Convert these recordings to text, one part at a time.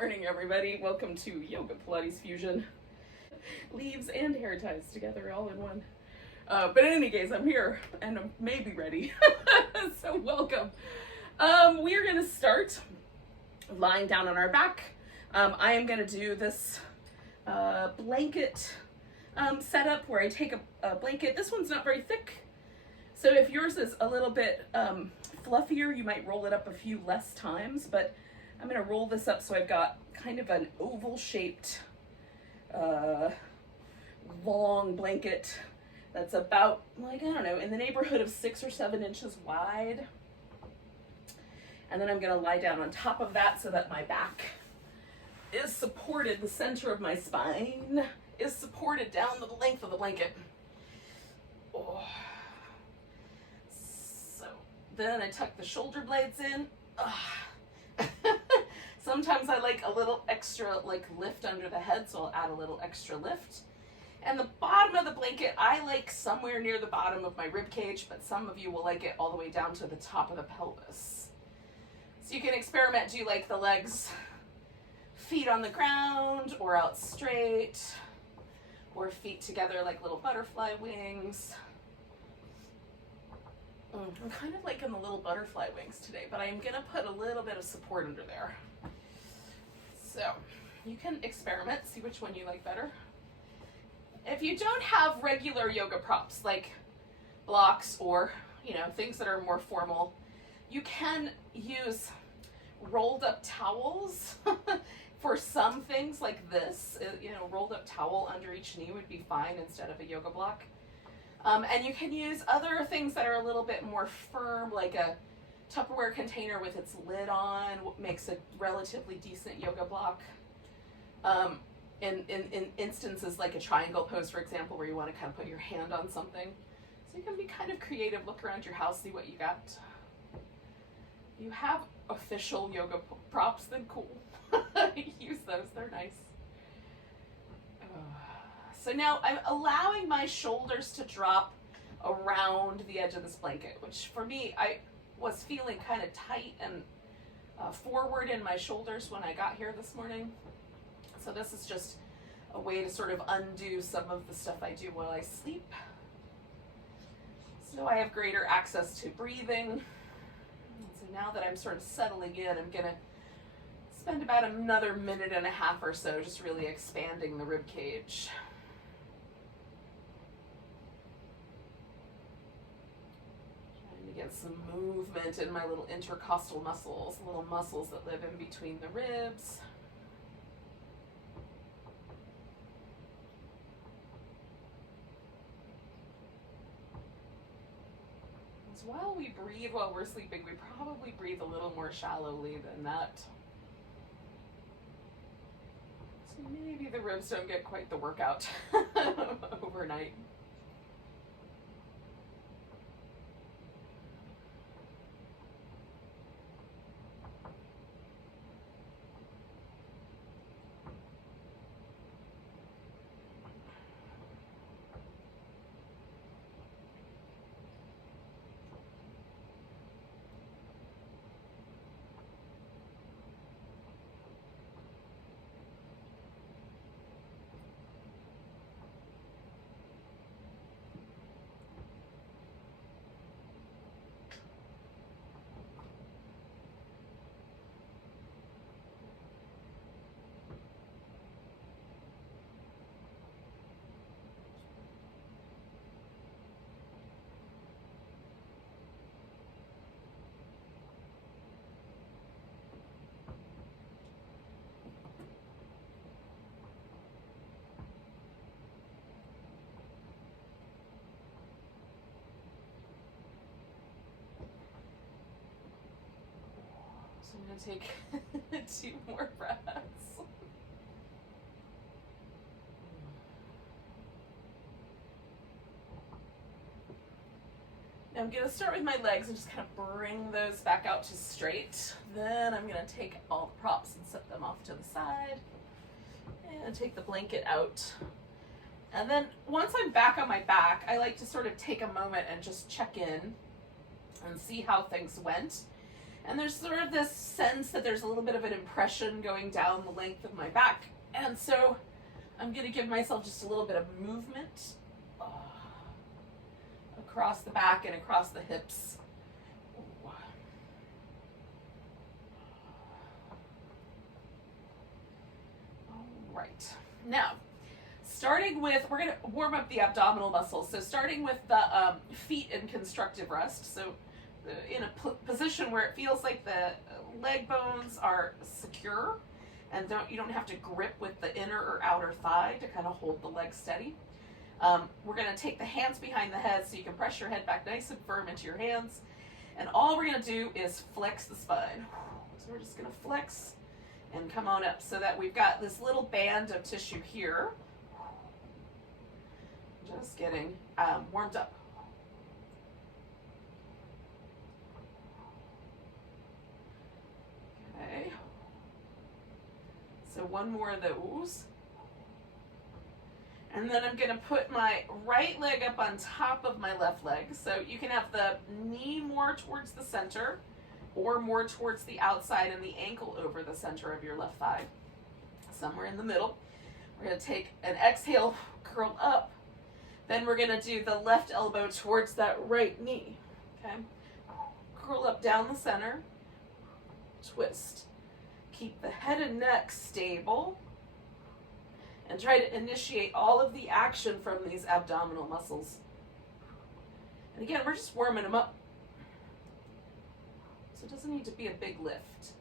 morning, everybody. Welcome to Yoga Pilates Fusion. Leaves and hair ties together all in one. But in any case, I'm here and I'm maybe ready. So welcome. We are going to start lying down on our back. I am going to do this blanket setup where I take a blanket. This one's not very thick. So if yours is a little bit fluffier, you might roll it up a few less times, but I'm going to roll this up so I've got kind of an oval shaped long blanket that's about, like, I don't know, in the neighborhood of 6 or 7 inches wide. And then I'm going to lie down on top of that so that my back is supported, the center of my spine is supported down the length of the blanket. Oh. So then I tuck the shoulder blades in. Sometimes I like a little extra lift under the head, so I'll add a little extra lift. And the bottom of the blanket, I like somewhere near the bottom of my rib cage, but some of you will like it all the way down to the top of the pelvis. So you can experiment. Do you like the legs, feet on the ground or out straight, or feet together like little butterfly wings? I'm kind of liking the little butterfly wings today, but I'm gonna put a little bit of support under there. So you can experiment, see which one you like better. If you don't have regular yoga props like blocks or, things that are more formal, you can use rolled up towels for some things like this. Rolled up towel under each knee would be fine instead of a yoga block. And you can use other things that are a little bit more firm, like a Tupperware container with its lid on makes a relatively decent yoga block. In instances like a triangle pose, for example, where you want to kind of put your hand on something. So you can be kind of creative, look around your house, see what you got. You have official yoga props, then cool. Use those, they're nice. So now I'm allowing my shoulders to drop around the edge of this blanket, which for me, I was feeling kind of tight and forward in my shoulders when I got here this morning. So this is just a way to sort of undo some of the stuff I do while I sleep. So I have greater access to breathing. And so now that I'm sort of settling in, I'm gonna spend about another minute and a half or so just really expanding the rib cage. Get some movement in my little intercostal muscles, little muscles that live in between the ribs. So while we breathe while we're sleeping, we probably breathe a little more shallowly than that. So maybe the ribs don't get quite the workout overnight. So I'm going to take 2 more breaths. Now I'm going to start with my legs and just kind of bring those back out to straight. Then I'm going to take all the props and set them off to the side. And take the blanket out. And then once I'm back on my back, I like to sort of take a moment and just check in and see how things went. And there's sort of this sense that there's a little bit of an impression going down the length of my back. And so I'm going to give myself just a little bit of movement across the back and across the hips. All right. Now, starting with, we're going to warm up the abdominal muscles. So starting with the feet in constructive rest. So in a position where it feels like the leg bones are secure and you don't have to grip with the inner or outer thigh to kind of hold the leg steady. We're going to take the hands behind the head so you can press your head back nice and firm into your hands. And all we're going to do is flex the spine. So we're just going to flex and come on up so that we've got this little band of tissue here. Just getting warmed up. Okay. So one more of those. And then I'm going to put my right leg up on top of my left leg. So you can have the knee more towards the center or more towards the outside and the ankle over the center of your left thigh. Somewhere in the middle. We're going to take an exhale, curl up. Then we're going to do the left elbow towards that right knee. Okay? Curl up down the center. Twist. Keep the head and neck stable. And try to initiate all of the action from these abdominal muscles. And again, we're just warming them up. So it doesn't need to be a big lift.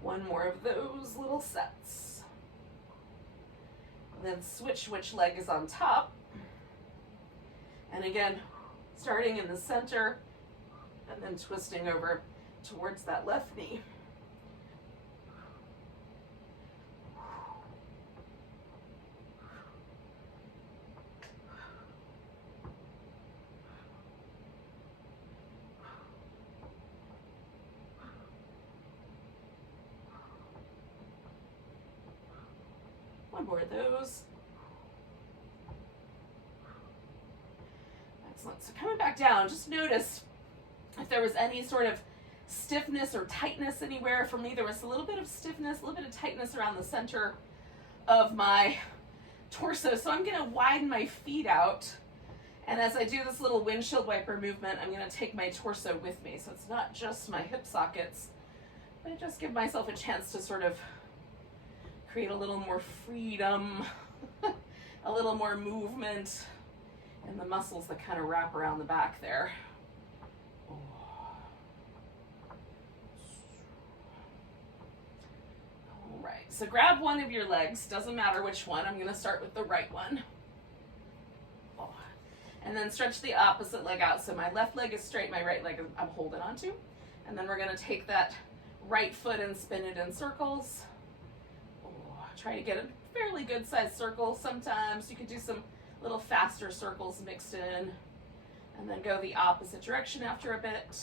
One more of those little sets. And then switch which leg is on top. And again, starting in the center and then twisting over towards that left knee. One more of those. Excellent. So coming back down, just notice if there was any sort of stiffness or tightness anywhere. For me, there was a little bit of stiffness, a little bit of tightness around the center of my torso. So I'm going to widen my feet out. And as I do this little windshield wiper movement, I'm going to take my torso with me. So it's not just my hip sockets, but I just give myself a chance to sort of create a little more freedom, a little more movement in the muscles that kind of wrap around the back there. All right, so grab one of your legs, doesn't matter which one. I'm going to start with the right one. And then stretch the opposite leg out. So my left leg is straight, my right leg I'm holding onto. And then we're going to take that right foot and spin it in circles. Try to get a fairly good sized circle. Sometimes you could do some little faster circles mixed in and then go the opposite direction after a bit.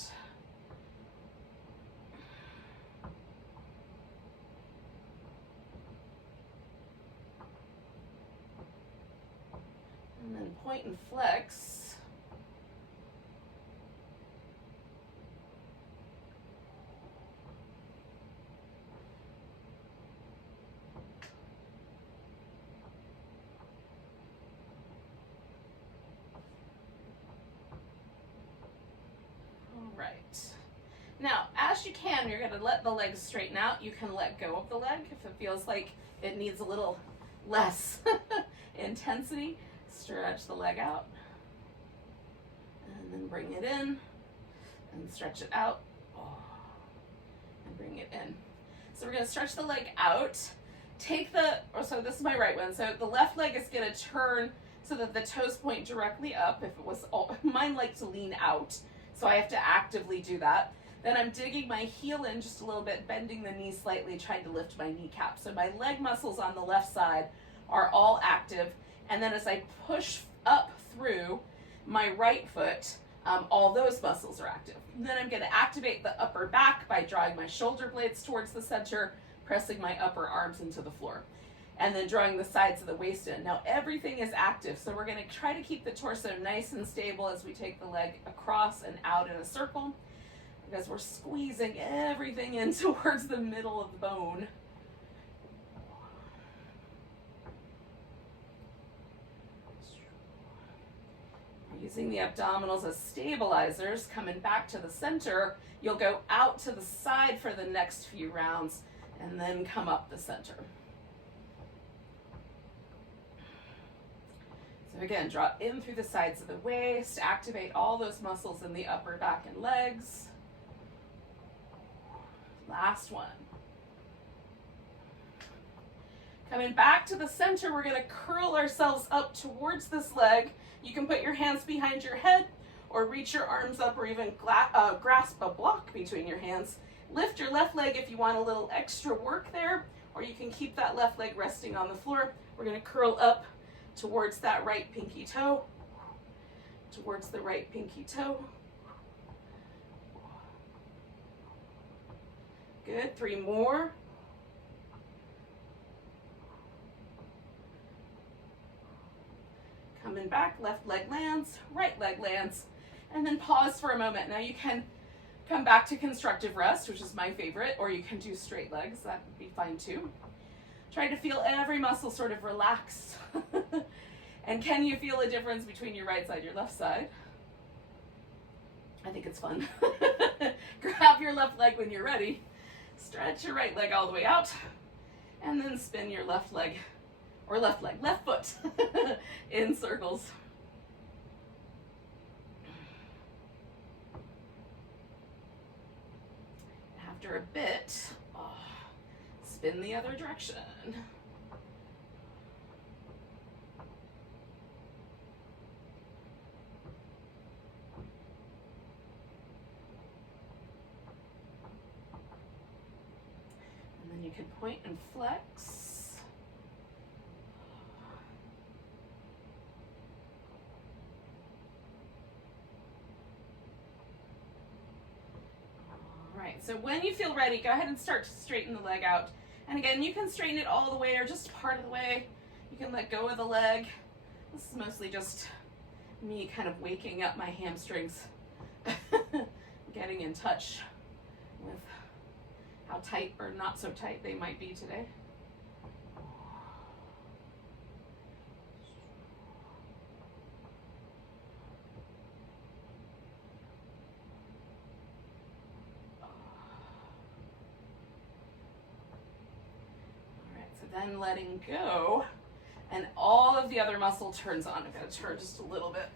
And then point and flex. Now, as you can, you're going to let the legs straighten out. You can let go of the leg if it feels like it needs a little less intensity. Stretch the leg out. And then bring it in. And stretch it out. And bring it in. So we're going to stretch the leg out. Take the, so this is my right one. So the left leg is going to turn so that the toes point directly up. If it was, mine like to lean out. So I have to actively do that. Then I'm digging my heel in just a little bit, bending the knee slightly, trying to lift my kneecap. So my leg muscles on the left side are all active. And then as I push up through my right foot, all those muscles are active. And then I'm going to activate the upper back by drawing my shoulder blades towards the center, pressing my upper arms into the floor. and then drawing the sides of the waist in. Now everything is active, so we're going to try to keep the torso nice and stable as we take the leg across and out in a circle, because we're squeezing everything in towards the middle of the bone. Using the abdominals as stabilizers, coming back to the center, you'll go out to the side for the next few rounds and then come up the center. So again, draw in through the sides of the waist, activate all those muscles in the upper back and legs. Last one. Coming back to the center, we're going to curl ourselves up towards this leg. You can put your hands behind your head or reach your arms up, or even grasp a block between your hands. Lift your left leg if you want a little extra work there, or you can keep that left leg resting on the floor. We're going to curl up towards that right pinky toe, towards the right pinky toe. Good, 3 more. Coming back, left leg lands, right leg lands, and then pause for a moment. Now you can come back to constructive rest, which is my favorite, or you can do straight legs, that would be fine too. Try to feel every muscle sort of relax. And can you feel a difference between your right side, your left side? I think it's fun. Grab your left leg when you're ready. Stretch your right leg all the way out, and then spin your left leg, or left foot in circles. After a bit, spin the other direction. And then you can point and flex. So when you feel ready, go ahead and start to straighten the leg out. And again, you can straighten it all the way or just part of the way. You can let go of the leg. This is mostly just me kind of waking up my hamstrings, getting in touch with how tight or not so tight they might be today. Then letting go, and all of the other muscle turns on. I've got to turn just a little bit.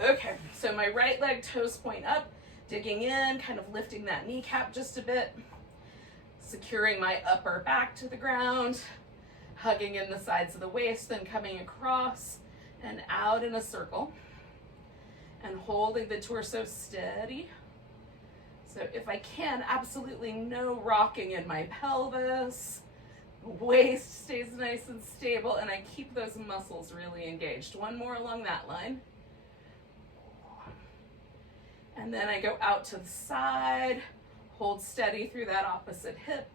Okay, so my right leg toes point up, digging in, kind of lifting that kneecap just a bit, securing my upper back to the ground, hugging in the sides of the waist, then coming across and out in a circle, and holding the torso steady. So if I can, absolutely no rocking in my pelvis. Waist stays nice and stable, and I keep those muscles really engaged. One more along that line. And then I go out to the side, hold steady through that opposite hip.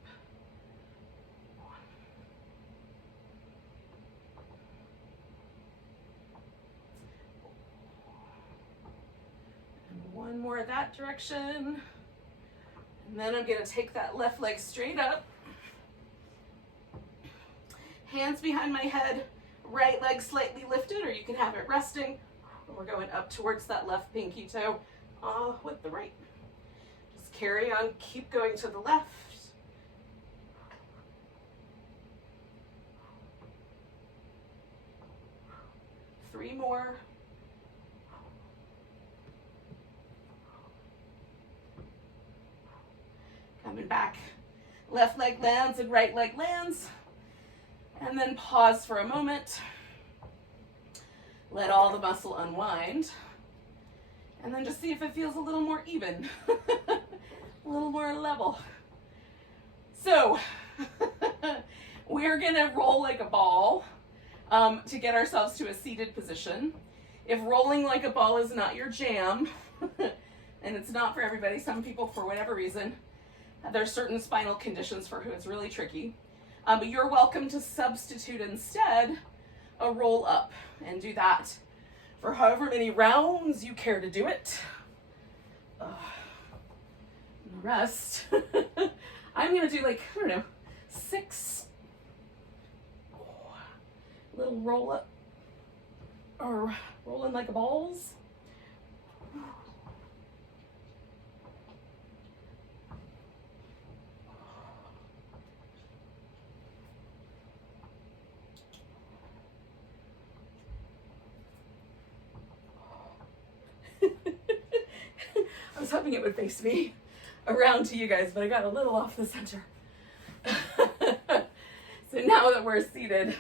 And one more that direction. And then I'm going to take that left leg straight up. Hands behind my head, right leg slightly lifted, or you can have it resting. And we're going up towards that left pinky toe with the right. Just carry on, keep going to the left. Three more. Coming back, left leg lands and right leg lands. And then pause for a moment. Let all the muscle unwind. And then just see if it feels a little more even, a little more level. So we're gonna roll like a ball to get ourselves to a seated position. If rolling like a ball is not your jam, and it's not for everybody, some people, for whatever reason, there's certain spinal conditions for who it's really tricky. But you're welcome to substitute instead a roll up and do that for however many rounds you care to do it. And the rest, I'm gonna do like, I don't know, 6 little roll up or rolling like balls. I was hoping it would face me around to you guys, but I got a little off the center. So now that we're seated,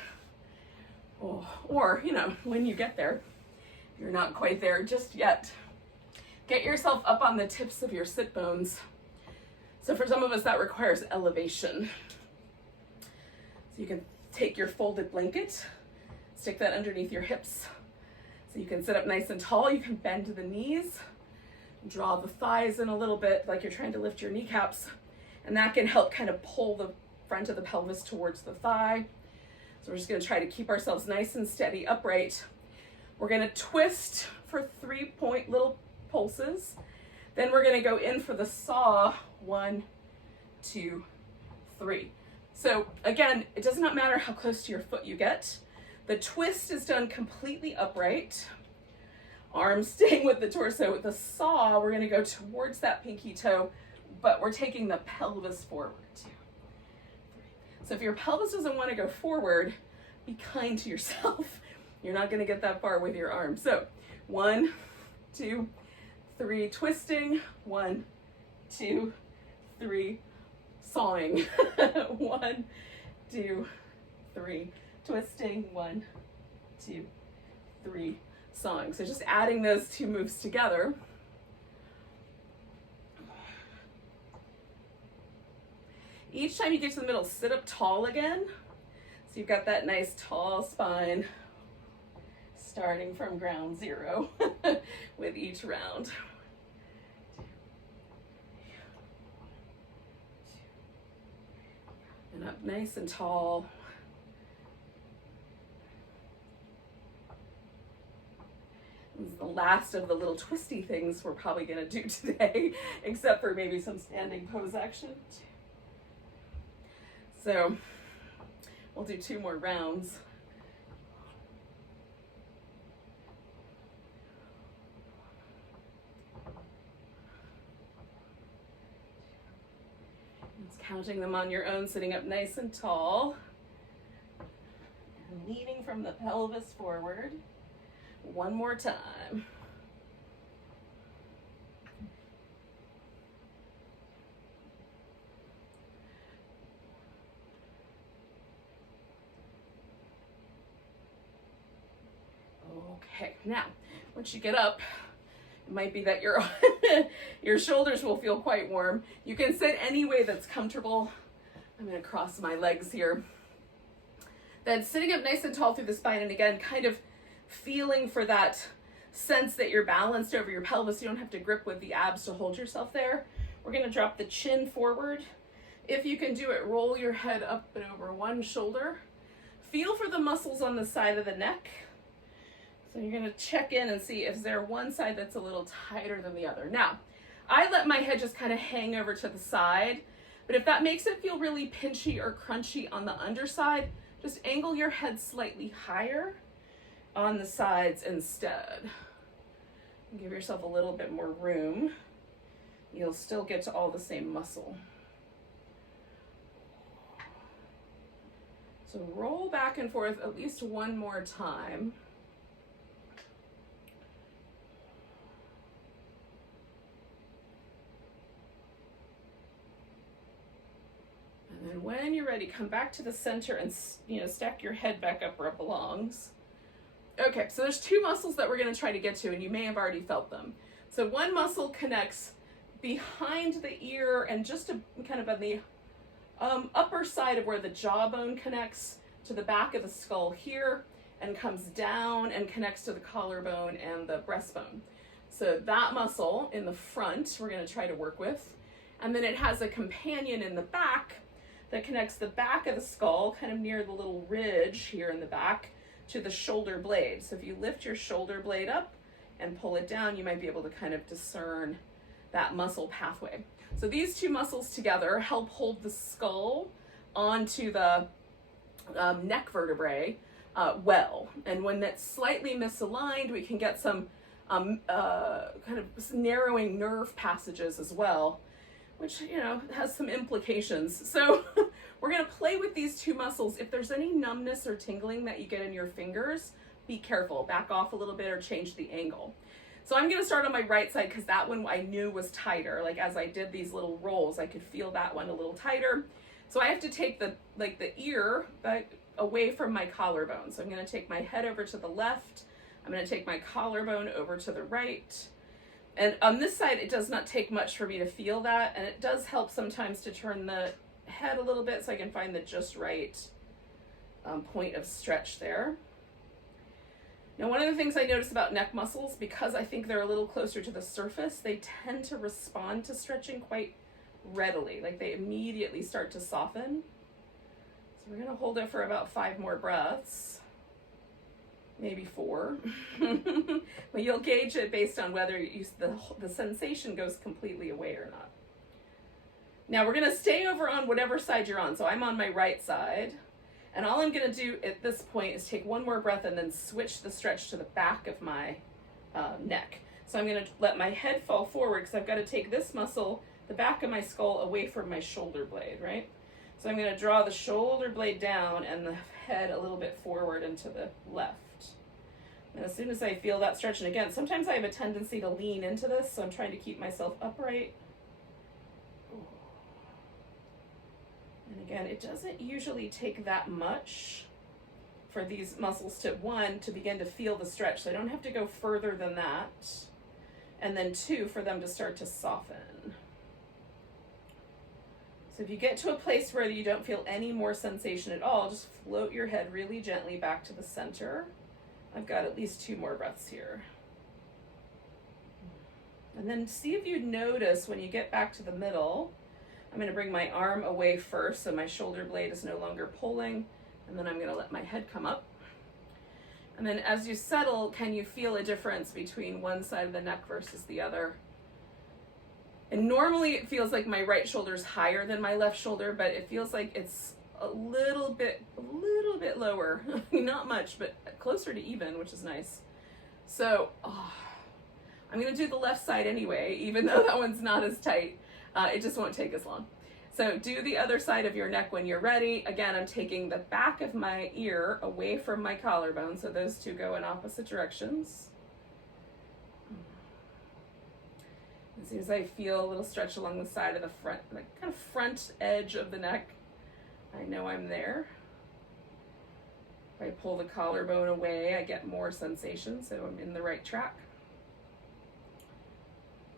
or, you know, when you get there, if you're not quite there just yet, get yourself up on the tips of your sit bones. So for some of us, that requires elevation. So you can take your folded blanket, stick that underneath your hips. So you can sit up nice and tall. You can bend the knees, draw the thighs in a little bit like you're trying to lift your kneecaps. And that can help kind of pull the front of the pelvis towards the thigh. So we're just gonna try to keep ourselves nice and steady, upright. We're gonna twist for 3-point little pulses. Then we're gonna go in for the saw, 1, 2, 3. So again, it does not matter how close to your foot you get. The twist is done completely upright. Arms staying with the torso. With the saw, we're gonna go towards that pinky toe, but we're taking the pelvis forward. 2, 3. So if your pelvis doesn't want to go forward, be kind to yourself. You're not gonna get that far with your arms. So 1, 2, 3, twisting. 1, 2, 3, sawing. 1, 2, 3, twisting. 1, 2, 3, sawing. So just adding those 2 moves together. Each time you get to the middle, sit up tall again. So you've got that nice tall spine starting from ground zero with each round. And up nice and tall. This is the last of the little twisty things we're probably gonna do today, except for maybe some standing pose action. So we'll do 2 more rounds. Just counting them on your own, sitting up nice and tall. And leaning from the pelvis forward. 1 more time. Okay, now, once you get up, it might be that your shoulders will feel quite warm. You can sit any way that's comfortable. I'm gonna cross my legs here. Then sitting up nice and tall through the spine, and again, kind of feeling for that sense that you're balanced over your pelvis. You don't have to grip with the abs to hold yourself there. We're gonna drop the chin forward. If you can do it, roll your head up and over one shoulder. Feel for the muscles on the side of the neck. So you're gonna check in and see if there's one side that's a little tighter than the other. Now, I let my head just kind of hang over to the side, but if that makes it feel really pinchy or crunchy on the underside, just angle your head slightly higher on the sides instead. Give yourself a little bit more room. You'll still get to all the same muscle. So roll back and forth at least 1 more time. And then when you're ready, come back to the center and stack your head back up where it belongs. Okay, so there's 2 muscles that we're gonna try to get to, and you may have already felt them. So one muscle connects behind the ear and just kind of on the upper side of where the jawbone connects to the back of the skull here, and comes down and connects to the collarbone and the breastbone. So that muscle in the front, we're gonna try to work with. And then it has a companion in the back that connects the back of the skull, kind of near the little ridge here in the back, to the shoulder blade. So if you lift your shoulder blade up and pull it down, you might be able to kind of discern that muscle pathway. So these two muscles together help hold the skull onto the neck vertebrae well. And when that's slightly misaligned, we can get some kind of narrowing nerve passages as well, which, you know, has some implications. So we're going to play with these two muscles. If there's any numbness or tingling that you get in your fingers, be careful. Back off a little bit or change the angle. So I'm going to start on my right side because that one I knew was tighter. Like as I did these little rolls, I could feel that one a little tighter. So I have to take the ear away from my collarbone. So I'm going to take my head over to the left. I'm going to take my collarbone over to the right. And on this side, it does not take much for me to feel that. And it does help sometimes to turn the head a little bit so I can find the just right point of stretch there. Now, one of the things I notice about neck muscles, because I think they're a little closer to the surface, they tend to respond to stretching quite readily. Like they immediately start to soften. So we're going to hold it for about 5 more breaths. Maybe 4. But you'll gauge it based on whether the sensation goes completely away or not. Now we're going to stay over on whatever side you're on. So I'm on my right side. And all I'm going to do at this point is take 1 more breath and then switch the stretch to the back of my neck. So I'm going to let my head fall forward because I've got to take this muscle, the back of my skull, away from my shoulder blade, right? So I'm going to draw the shoulder blade down and the head a little bit forward and to the left. And as soon as I feel that stretch, and again, sometimes I have a tendency to lean into this, so I'm trying to keep myself upright. And again, it doesn't usually take that much for these muscles to, 1, to begin to feel the stretch. So I don't have to go further than that. And then 2, for them to start to soften. So if you get to a place where you don't feel any more sensation at all, just float your head really gently back to the center. I've got at least 2 more breaths here. And then see if you notice when you get back to the middle. I'm going to bring my arm away first so my shoulder blade is no longer pulling, and then I'm going to let my head come up. And then as you settle, can you feel a difference between one side of the neck versus the other? And normally it feels like my right shoulder is higher than my left shoulder, but it feels like it's a little bit lower. Not much, but closer to even, which is nice. So I'm going to do the left side anyway, even though that one's not as tight. It just won't take as long. So do the other side of your neck when you're ready. Again, I'm taking the back of my ear away from my collarbone, so those two go in opposite directions. As soon as I feel a little stretch along the side of the front, the kind of front edge of the neck, I know I'm there. If I pull the collarbone away, I get more sensation, so I'm in the right track.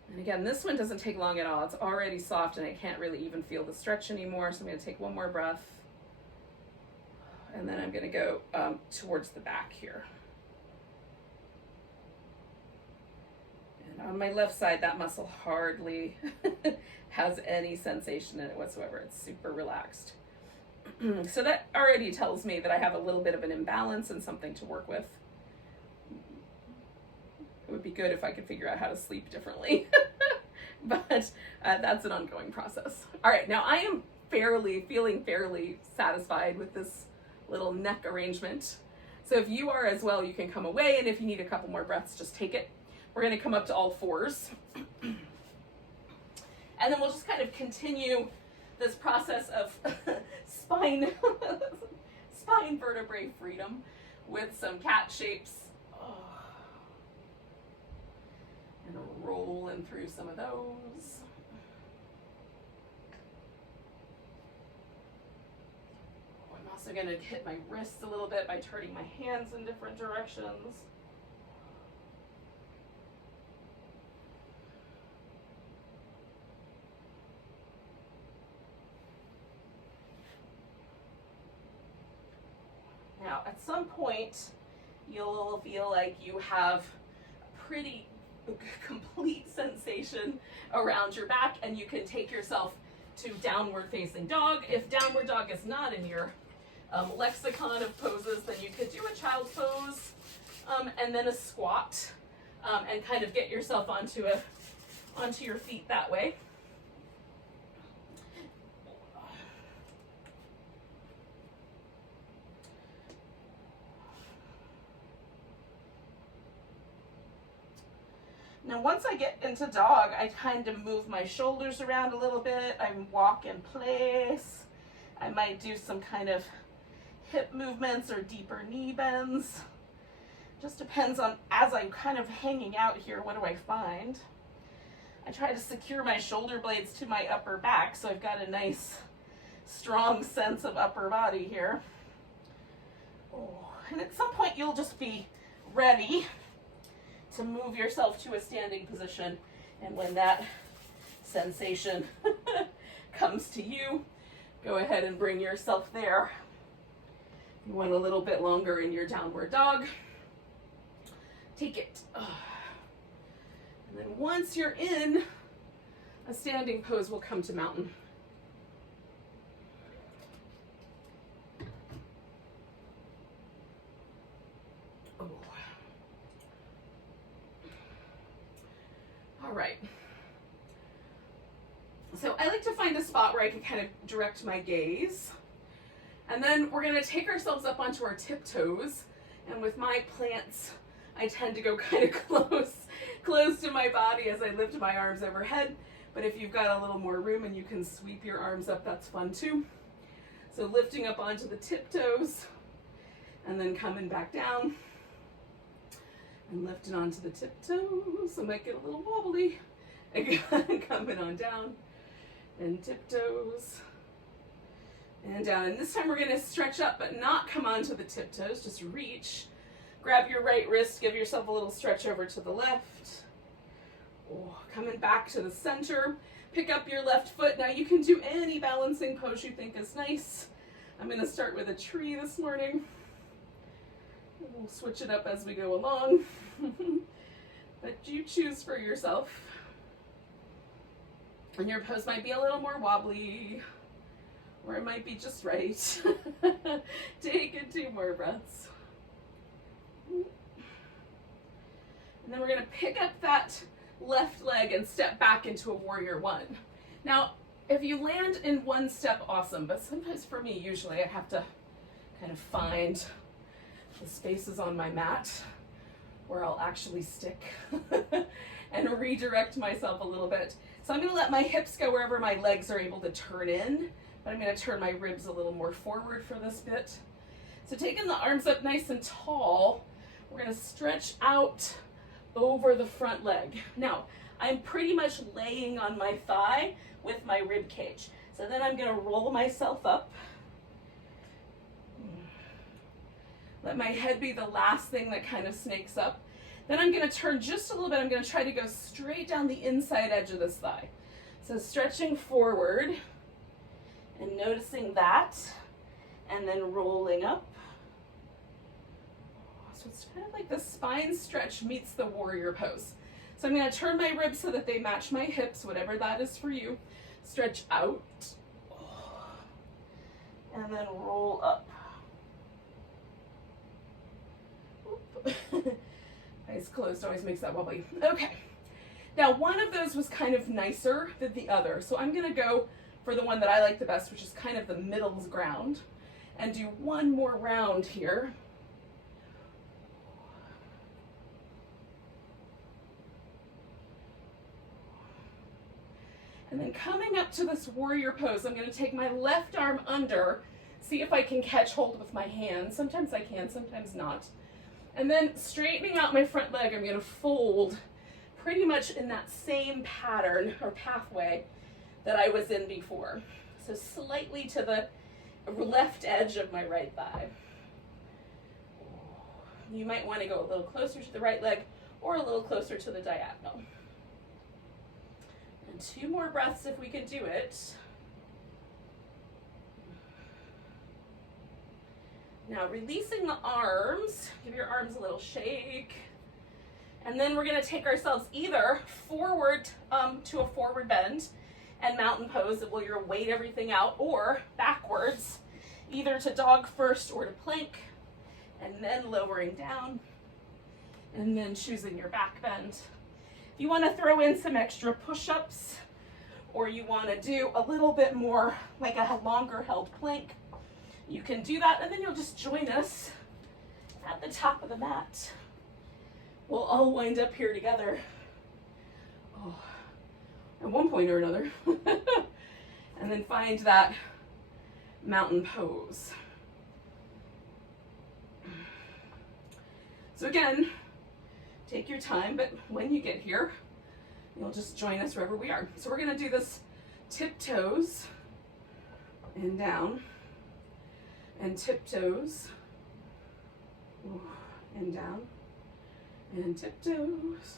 And again, this one doesn't take long at all. It's already soft and I can't really even feel the stretch anymore. So I'm going to take 1 more breath. And then I'm going to go towards the back here. And on my left side, that muscle hardly has any sensation in it whatsoever. It's super relaxed. So that already tells me that I have a little bit of an imbalance and something to work with. It would be good if I could figure out how to sleep differently, but that's an ongoing process. All right, now I am feeling fairly satisfied with this little neck arrangement. So if you are as well, you can come away, and if you need a couple more breaths, just take it. We're gonna come up to all 4s. And then we'll just kind of continue this process of spine vertebrae freedom with some cat shapes. And rolling through some of those. I'm also going to hit my wrists a little bit by turning my hands in different directions. Now, at some point, you'll feel like you have pretty complete sensation around your back, and you can take yourself to downward facing dog. If downward dog is not in your lexicon of poses, then you could do a child's pose and then a squat and kind of get yourself onto your feet that way. Now once I get into dog, I kind of move my shoulders around a little bit. I walk in place. I might do some kind of hip movements or deeper knee bends. Just depends on, as I'm kind of hanging out here, what do I find? I try to secure my shoulder blades to my upper back so I've got a nice strong sense of upper body here. Oh, and at some point you'll just be ready to move yourself to a standing position, and when that sensation comes to you, go ahead and bring yourself there. You want a little bit longer in your downward dog, take it. And then once you're in a standing pose, we'll come to mountain. All right. So I like to find a spot where I can kind of direct my gaze. And then we're going to take ourselves up onto our tiptoes. And with my plants, I tend to go kind of close to my body as I lift my arms overhead. But if you've got a little more room and you can sweep your arms up, that's fun too. So lifting up onto the tiptoes and then coming back down. And lifting onto the tiptoes. I might get a little wobbly. And coming on down. And tiptoes. And down. And this time we're going to stretch up but not come onto the tiptoes. Just reach. Grab your right wrist. Give yourself a little stretch over to the left. Oh, coming back to the center. Pick up your left foot. Now you can do any balancing pose you think is nice. I'm going to start with a tree this morning. We'll switch it up as we go along, but you choose for yourself. And your pose might be a little more wobbly, or it might be just right. Take in 2 more breaths. And then we're going to pick up that left leg and step back into a warrior 1. Now, if you land in one step, awesome, but sometimes for me, usually I have to kind of find the spaces on my mat where I'll actually stick and redirect myself a little bit. So I'm going to let my hips go wherever my legs are able to turn in, but I'm going to turn my ribs a little more forward for this bit. So taking the arms up nice and tall, we're going to stretch out over the front leg. Now, I'm pretty much laying on my thigh with my rib cage. So then I'm going to roll myself up. Let my head be the last thing that kind of snakes up. Then I'm going to turn just a little bit. I'm going to try to go straight down the inside edge of this thigh. So stretching forward and noticing that, and then rolling up. So it's kind of like the spine stretch meets the warrior pose. So I'm going to turn my ribs so that they match my hips, whatever that is for you. Stretch out. And then roll up. Eyes closed always makes that wobbly. Okay. Now one of those was kind of nicer than the other. So I'm going to go for the one that I like the best, which is kind of the middle ground. And do one more round here. And then coming up to this warrior pose, I'm going to take my left arm under, see if I can catch hold with my hand. Sometimes I can, sometimes not. And then straightening out my front leg, I'm going to fold pretty much in that same pattern or pathway that I was in before. So slightly to the left edge of my right thigh. You might want to go a little closer to the right leg or a little closer to the diagonal. And 2 more breaths if we can do it. Now releasing the arms, give your arms a little shake. And then we're going to take ourselves either forward to a forward bend and mountain pose where you'll weight everything out, or backwards, either to dog first or to plank, and then lowering down, and then choosing your back bend. If you want to throw in some extra push-ups, or you want to do a little bit more like a longer held plank, you can do that, and then you'll just join us at the top of the mat. We'll all wind up here together. Oh, at one point or another. And then find that mountain pose. So again, take your time, but when you get here, you'll just join us wherever we are. So we're gonna do this tiptoes and down, and tiptoes and down, and tiptoes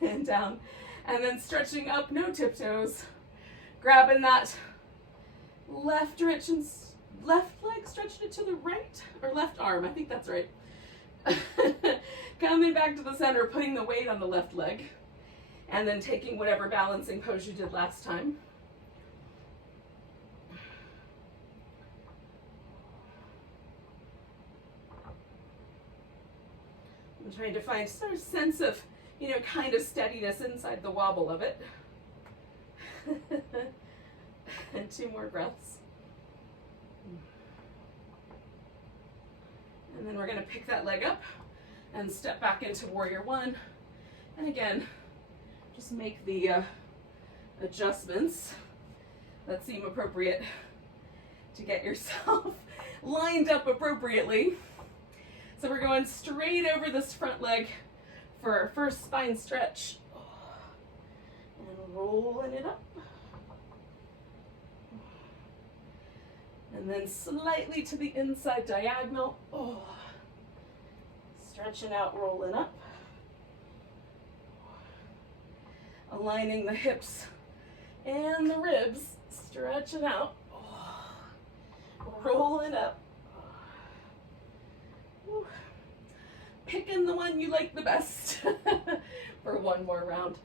and down, and then stretching up, no tiptoes, grabbing that left leg, stretching it to the right, or left arm, I think that's right. Coming back to the center, putting the weight on the left leg, and then taking whatever balancing pose you did last time. I'm trying to find sort of sense of, you know, kind of steadiness inside the wobble of it. And 2 more breaths. And then we're going to pick that leg up and step back into warrior 1. And again, just make the adjustments that seem appropriate to get yourself lined up appropriately. So we're going straight over this front leg for our first spine stretch. And rolling it up. And then slightly to the inside diagonal. Oh. Stretching out, rolling up. Aligning the hips and the ribs. Stretching out. Oh. Rolling up. Oh. Picking the one you like the best for 1 more round.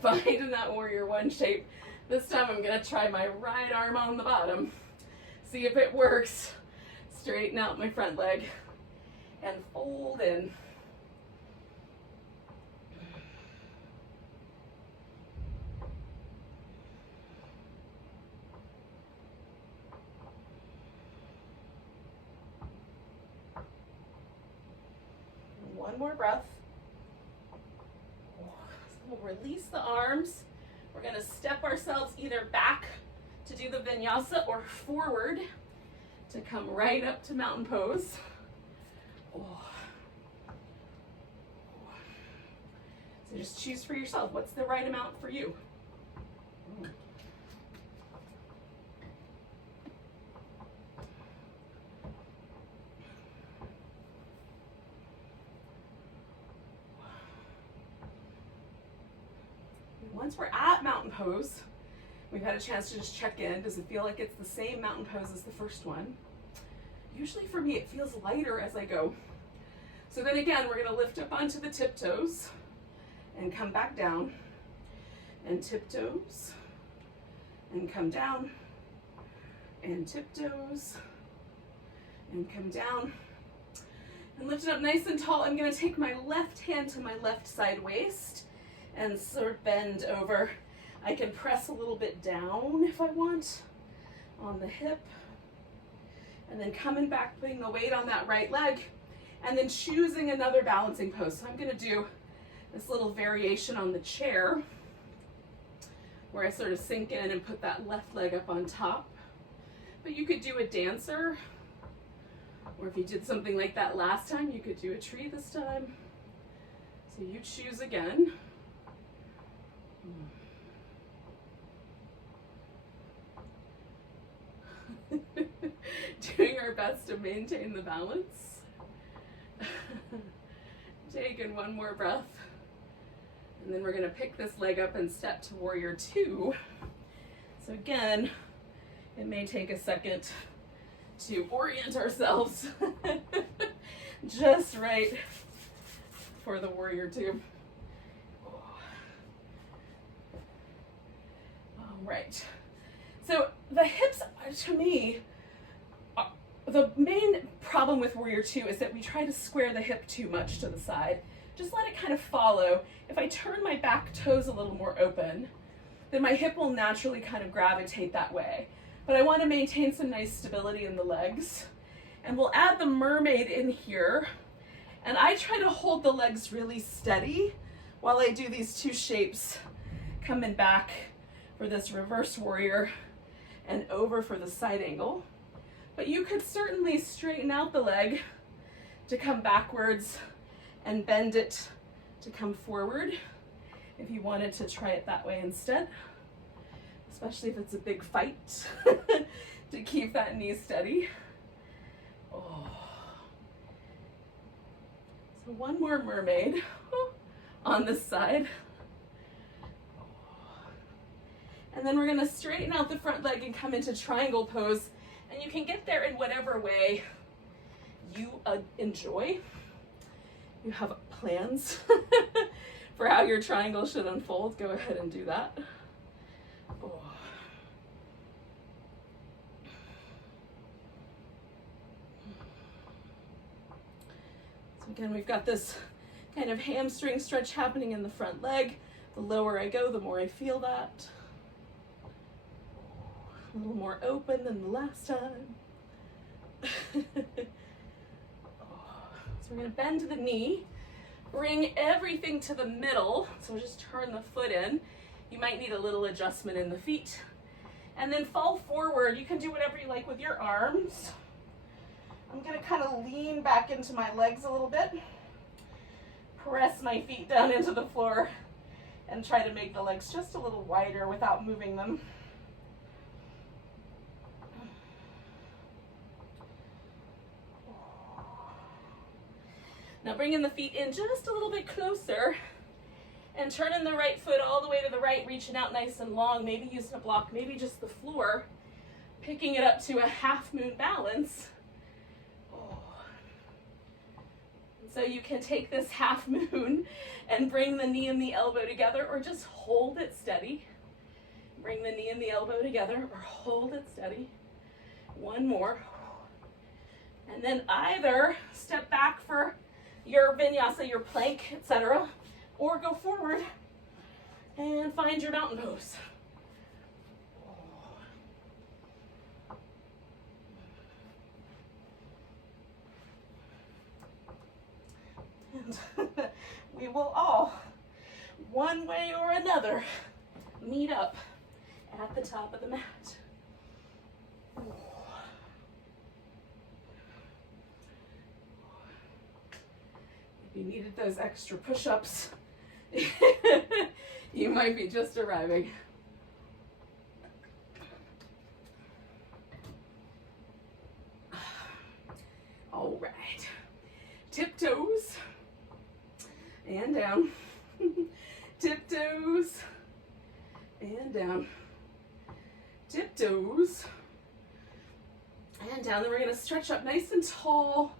Finding that warrior 1 shape. This time I'm going to try my right arm on the bottom. See if it works. Straighten out my front leg and fold in. One more breath. We'll release the arms. We're going to step ourselves either back to do the vinyasa or forward to come right up to mountain pose. Oh. So just choose for yourself what's the right amount for you. Once we're at mountain pose, we've had a chance to just check in. Does it feel like it's the same mountain pose as the first one? Usually for me, it feels lighter as I go. So then again, we're going to lift up onto the tiptoes and come back down, and tiptoes, and come down, and tiptoes, and come down, and lift it up nice and tall. I'm going to take my left hand to my left side waist and sort of bend over. I can press a little bit down if I want on the hip, and then coming back, putting the weight on that right leg, and then choosing another balancing pose. So I'm going to do this little variation on the chair where I sort of sink in and put that left leg up on top. But you could do a dancer, or if you did something like that last time, you could do a tree this time. So you choose again. Doing our best to maintain the balance. Taking 1 more breath. And then we're going to pick this leg up and step to warrior 2. So again, it may take a second to orient ourselves just right for the warrior two. All right. So the hips, to me, the main problem with warrior two is that we try to square the hip too much to the side. Just let it kind of follow. If I turn my back toes a little more open, then my hip will naturally kind of gravitate that way. But I want to maintain some nice stability in the legs. And we'll add the mermaid in here. And I try to hold the legs really steady while I do these two shapes, coming back for this reverse warrior and over for the side angle. But you could certainly straighten out the leg to come backwards and bend it to come forward if you wanted to try it that way instead, especially if it's a big fight to keep that knee steady. Oh. So one more mermaid on this side. And then we're going to straighten out the front leg and come into triangle pose. And you can get there in whatever way you enjoy. You have plans for how your triangle should unfold, go ahead and do that. Oh. So again, we've got this kind of hamstring stretch happening in the front leg. The lower I go, the more I feel that. A little more open than the last time. So we're going to bend the knee, bring everything to the middle. So just turn the foot in. You might need a little adjustment in the feet. And then fall forward. You can do whatever you like with your arms. I'm going to kind of lean back into my legs a little bit. Press my feet down into the floor and try to make the legs just a little wider without moving them. Now bringing the feet in just a little bit closer and turning the right foot all the way to the right, reaching out nice and long, maybe using a block, maybe just the floor, picking it up to a half moon balance. So you can take this half moon and bring the knee and the elbow together, or just hold it steady. Bring the knee and the elbow together, or hold it steady. One more. And then either step back for your vinyasa, your plank, etc., or go forward and find your mountain pose. And we will all, one way or another, meet up at the top of the mat. You needed those extra push-ups. You might be just arriving. All right. Tiptoes and down. Tiptoes and down. Tiptoes and down. Then we're going to stretch up nice and tall.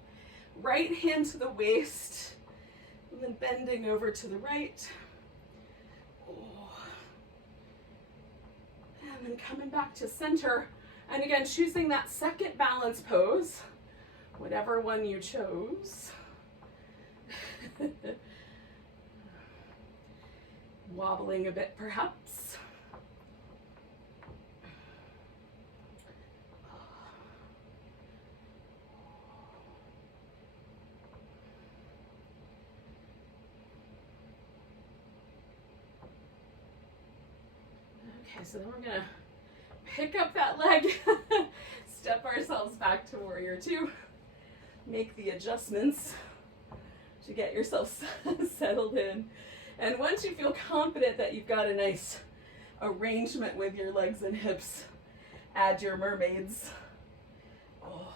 Right hand to the waist. And then bending over to the right. And then coming back to center. And again, choosing that second balance pose, whatever one you chose. Wobbling a bit, perhaps. Okay, so then we're gonna pick up that leg, step ourselves back to warrior two, make the adjustments to get yourself settled in. And once you feel confident that you've got a nice arrangement with your legs and hips, add your mermaids. Oh.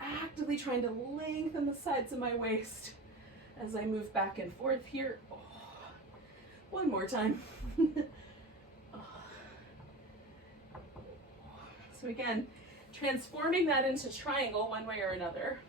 actively trying to lengthen the sides of my waist as I move back and forth here. Oh, one more time. So again, transforming that into triangle one way or another.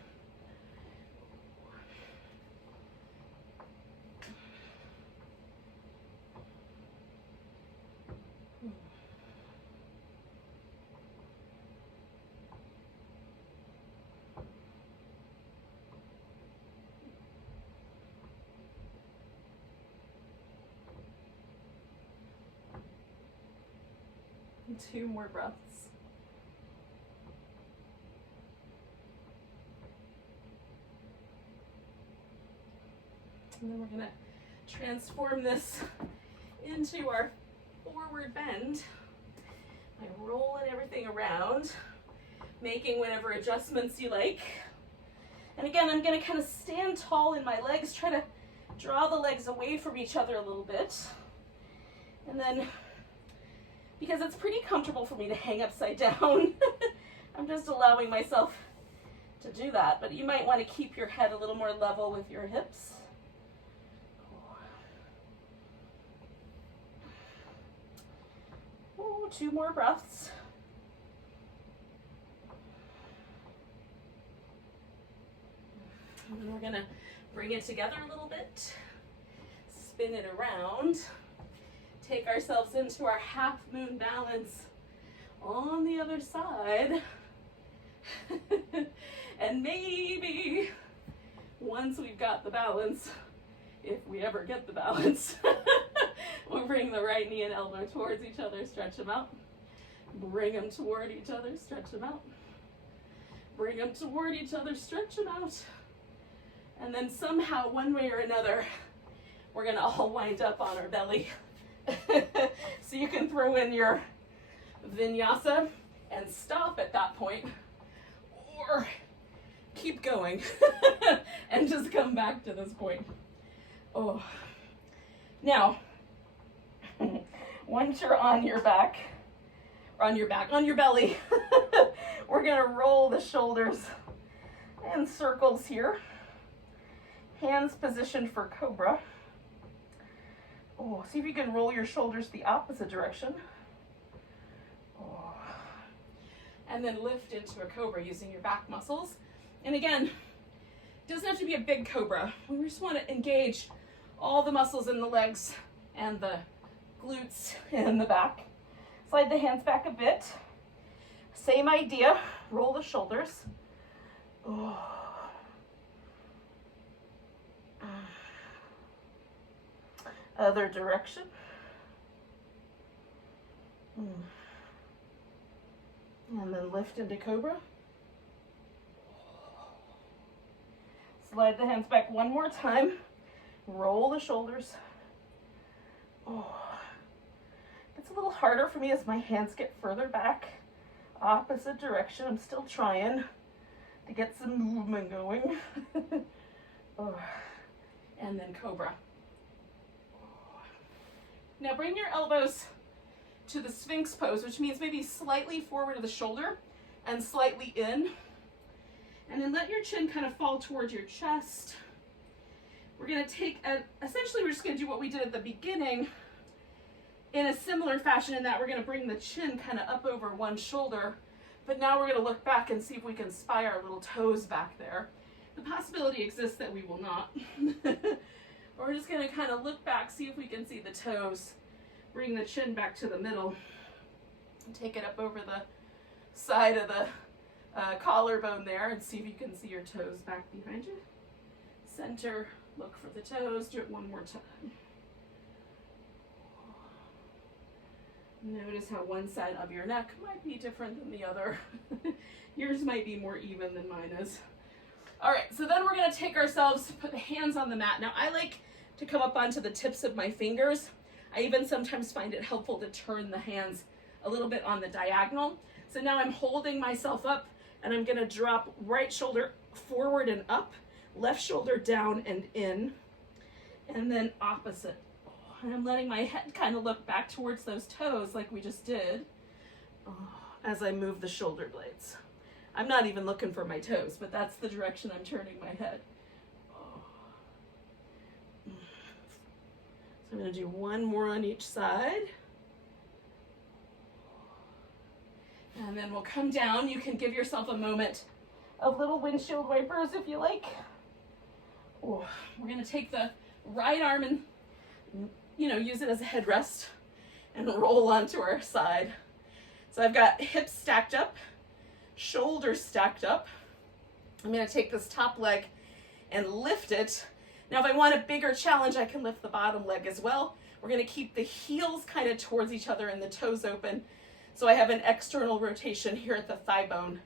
And 2 more breaths. And then we're going to transform this into our forward bend by rolling everything around, making whatever adjustments you like. And again, I'm going to kind of stand tall in my legs, try to draw the legs away from each other a little bit. And then, because it's pretty comfortable for me to hang upside down, I'm just allowing myself to do that. But you might want to keep your head a little more level with your hips. Ooh, 2 more breaths. And then we're going to bring it together a little bit, spin it around, take ourselves into our half moon balance on the other side. And maybe once we've got the balance, if we ever get the balance, we'll bring the right knee and elbow towards each other, stretch them out. Bring them toward each other, stretch them out. Bring them toward each other, stretch them out. And then somehow, one way or another, we're gonna all wind up on our belly. So you can throw in your vinyasa and stop at that point, or keep going and just come back to this point. Oh, now, once you're on your back, or on your belly, we're gonna roll the shoulders in circles here. Hands positioned for cobra. Oh, see if you can roll your shoulders the opposite direction. Oh. And then lift into a cobra using your back muscles. And again, it doesn't have to be a big cobra. We just want to engage all the muscles in the legs and the glutes and the back. Slide the hands back a bit. Same idea, roll the shoulders. Oh. Other direction. And then lift into cobra. Slide the hands back one more time. Roll the shoulders. Oh. It's a little harder for me as my hands get further back. Opposite direction. I'm still trying to get some movement going. Oh. And then cobra. Now bring your elbows to the Sphinx pose, which means maybe slightly forward of the shoulder and slightly in. And then let your chin kind of fall towards your chest. We're going to take essentially we're just going to do what we did at the beginning in a similar fashion, in that we're going to bring the chin kind of up over one shoulder, but now we're going to look back and see if we can spy our little toes back there. The possibility exists that we will not. We're just going to kind of look back, see if we can see the toes. Bring the chin back to the middle. And take it up over the side of the collarbone there, and see if you can see your toes back behind you. Center, look for the toes. Do it one more time. Notice how one side of your neck might be different than the other. Yours might be more even than mine is. All right, so then we're going to take ourselves, put the hands on the mat. Now, I like to come up onto the tips of my fingers. I even sometimes find it helpful to turn the hands a little bit on the diagonal. So now I'm holding myself up, and I'm going to drop right shoulder forward and up, left shoulder down and in, and then opposite. And I'm letting my head kind of look back towards those toes like we just did as I move the shoulder blades. I'm not even looking for my toes, but that's the direction I'm turning my head. So I'm going to do one more on each side. And then we'll come down. You can give yourself a moment of little windshield wipers if you like. Oh, we're going to take the right arm and, use it as a headrest and roll onto our side. So I've got hips stacked up, shoulders stacked up. I'm going to take this top leg and lift it. Now, if I want a bigger challenge, I can lift the bottom leg as well. We're going to keep the heels kind of towards each other and the toes open. So I have an external rotation here at the thigh bone.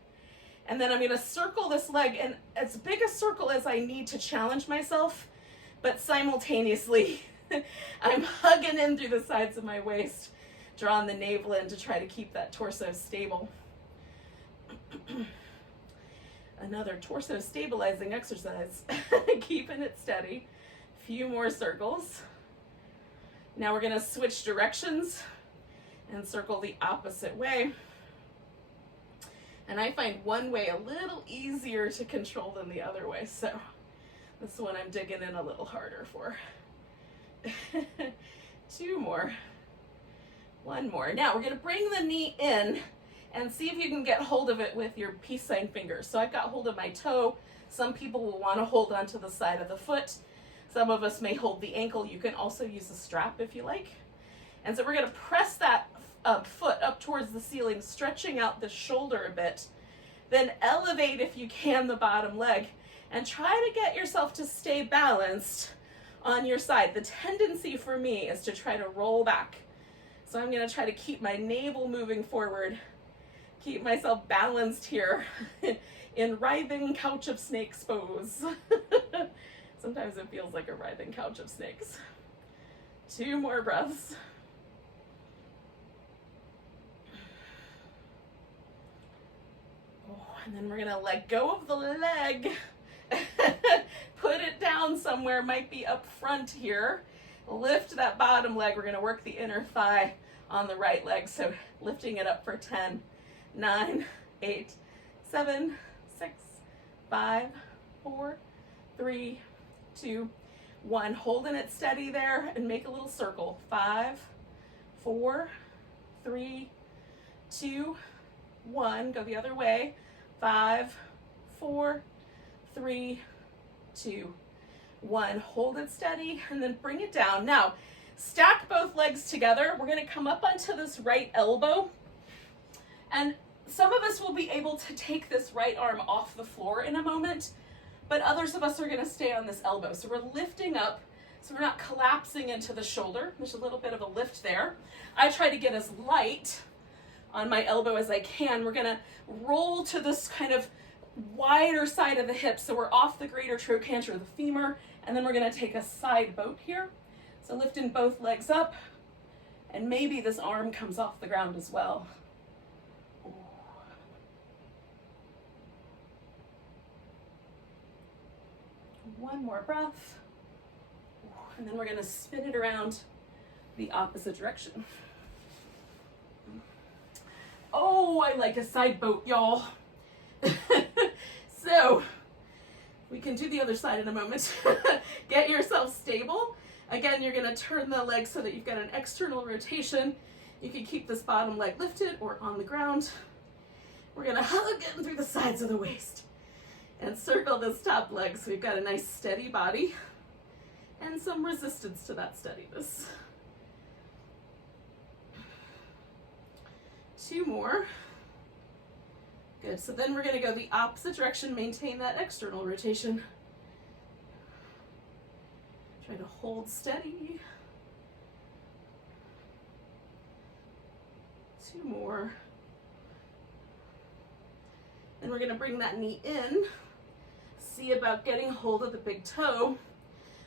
And then I'm going to circle this leg, and as big a circle as I need to challenge myself, but simultaneously I'm hugging in through the sides of my waist, drawing the navel in to try to keep that torso stable. Another torso stabilizing exercise, keeping it steady. A few more circles. Now we're going to switch directions and circle the opposite way. And I find one way a little easier to control than the other way, so this one I'm digging in a little harder for. Two more. One more. Now we're going to bring the knee in and see if you can get hold of it with your peace sign fingers. So I've got hold of my toe. Some people will want to hold onto the side of the foot. Some of us may hold the ankle. You can also use a strap if you like. And so we're going to press that foot up towards the ceiling, stretching out the shoulder a bit. Then elevate, if you can, the bottom leg and try to get yourself to stay balanced on your side. The tendency for me is to try to roll back. So I'm going to try to keep my navel moving forward, keep myself balanced here in writhing couch of snakes pose. Sometimes it feels like a writhing couch of snakes. Two more breaths. And then we're going to let go of the leg, put it down somewhere, might be up front here. Lift that bottom leg. We're going to work the inner thigh on the right leg. So lifting it up for 10, 9, 8, 7, 6, 5, 4, 3, 2, 1. Holding it steady there and make a little circle. 5, 4, 3, 2, 1. Go the other way. 5, 4, 3, 2, 1. Hold it steady and then bring it down. Now, stack both legs together. We're going to come up onto this right elbow. And some of us will be able to take this right arm off the floor in a moment, but others of us are going to stay on this elbow. So we're lifting up so we're not collapsing into the shoulder. There's a little bit of a lift there. I try to get as light on my elbow as I can. We're going to roll to this kind of wider side of the hip so we're off the greater trochanter, the femur, and then we're going to take a side boat here. So lifting both legs up, and maybe this arm comes off the ground as well. One more breath, and then we're going to spin it around the opposite direction. Oh, I like a side boat, y'all. So, we can do the other side in a moment. Get yourself stable. Again, you're going to turn the leg so that you've got an external rotation. You can keep this bottom leg lifted or on the ground. We're going to hug in through the sides of the waist and circle this top leg so we've got a nice steady body and some resistance to that steadiness. Two more. Good. So then we're going to go the opposite direction, maintain that external rotation. Try to hold steady. Two more. And we're going to bring that knee in. See about getting hold of the big toe.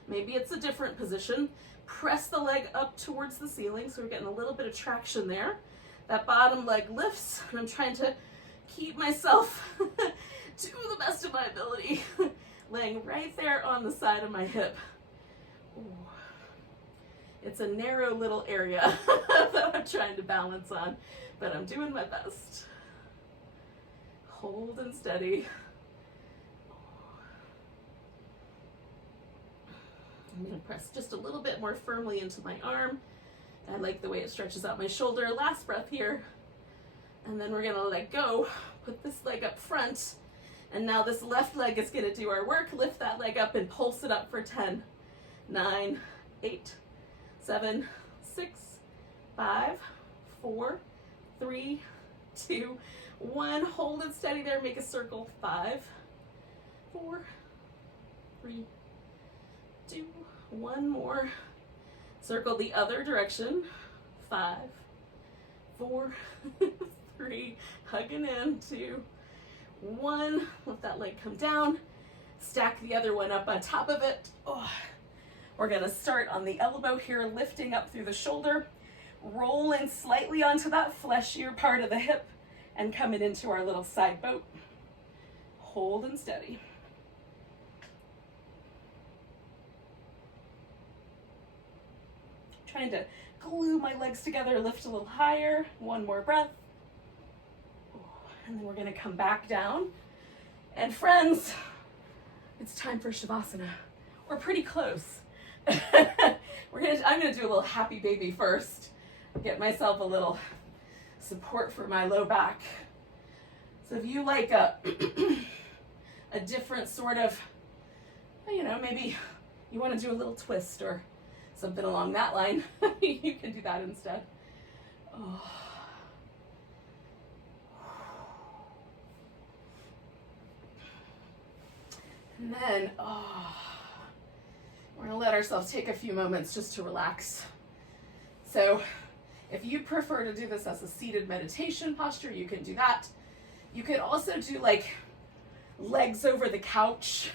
Maybe it's a different position. Press the leg up towards the ceiling so we're getting a little bit of traction there. That bottom leg lifts, and I'm trying to keep myself to the best of my ability, laying right there on the side of my hip. Ooh. It's a narrow little area that I'm trying to balance on, but I'm doing my best. Hold and steady. I'm going to press just a little bit more firmly into my arm. I like the way it stretches out my shoulder. Last breath here. And then we're going to let go. Put this leg up front. And now this left leg is going to do our work. Lift that leg up and pulse it up for 10, 9, 8, 7, 6, 5, 4, 3, 2, 1. Hold it steady there. Make a circle. 5, 4, 3, 2, 1 more. Circle the other direction. 5, 4, 3, hugging in. 2, 1. Let that leg come down. Stack the other one up on top of it. Oh. We're going to start on the elbow here, lifting up through the shoulder, rolling slightly onto that fleshier part of the hip, and coming into our little side boat. Hold and steady. Trying to glue my legs together, lift a little higher. One more breath. And then we're going to come back down. And friends, it's time for Shavasana. We're pretty close. I'm going to do a little happy baby first. Get myself a little support for my low back. So if you like a different sort of, maybe you want to do a little twist or something along that line, you can do that instead. Oh. And then, we're going to let ourselves take a few moments just to relax. So if you prefer to do this as a seated meditation posture, you can do that. You could also do like legs over the couch,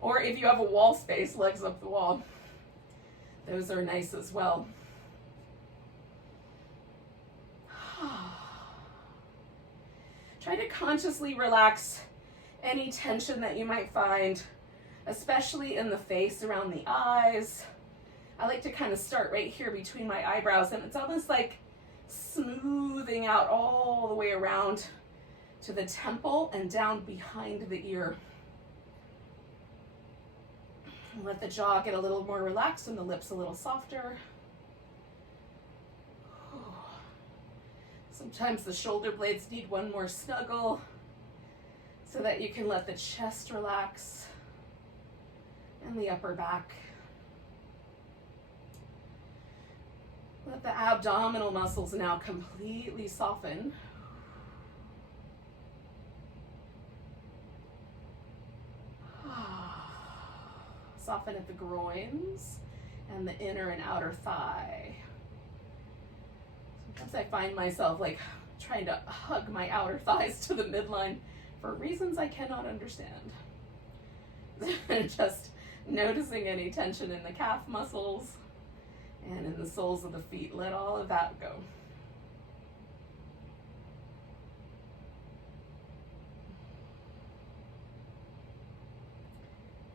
or if you have a wall space, legs up the wall. Those are nice as well. Try to consciously relax any tension that you might find, especially in the face, around the eyes. I like to kind of start right here between my eyebrows, and it's almost like smoothing out all the way around to the temple and down behind the ear. Let the jaw get a little more relaxed and the lips a little softer. Sometimes the shoulder blades need one more snuggle so that you can let the chest relax and the upper back. Let the abdominal muscles now completely soften. Soften at the groins and the inner and outer thigh. Sometimes I find myself like trying to hug my outer thighs to the midline for reasons I cannot understand. Just noticing any tension in the calf muscles and in the soles of the feet. Let all of that go.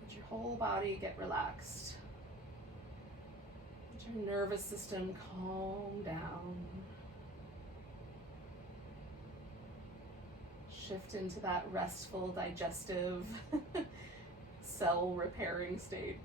Let your whole body get relaxed. Let your nervous system calm down. Shift into that restful, digestive, cell repairing state.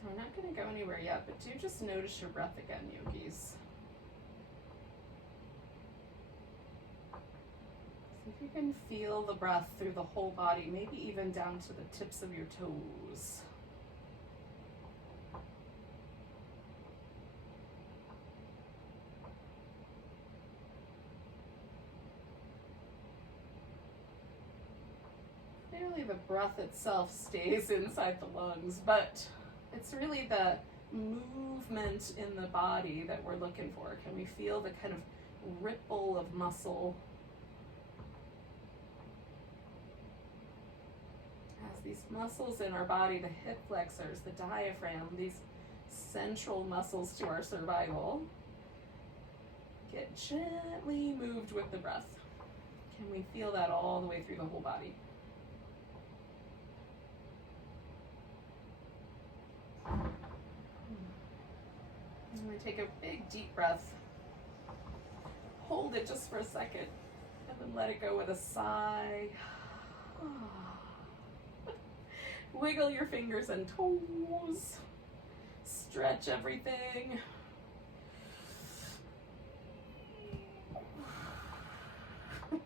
So we're not going to go anywhere yet, but do just notice your breath again, yogis. See if you can feel the breath through the whole body, maybe even down to the tips of your toes. Clearly the breath itself stays inside the lungs, but it's really the movement in the body that we're looking for. Can we feel the kind of ripple of muscle as these muscles in our body, the hip flexors, the diaphragm, these central muscles to our survival, get gently moved with the breath. Can we feel that all the way through the whole body? I'm going to take a big deep breath, hold it just for a second, and then let it go with a sigh. Wiggle your fingers and toes, stretch everything.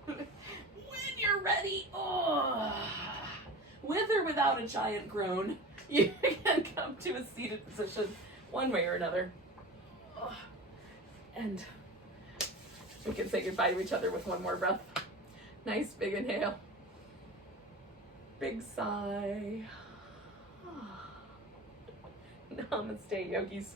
When you're ready, with or without a giant groan, you can come to a seated position one way or another. And we can say goodbye to each other with one more breath. Nice big inhale. Big sigh. Namaste, yogis.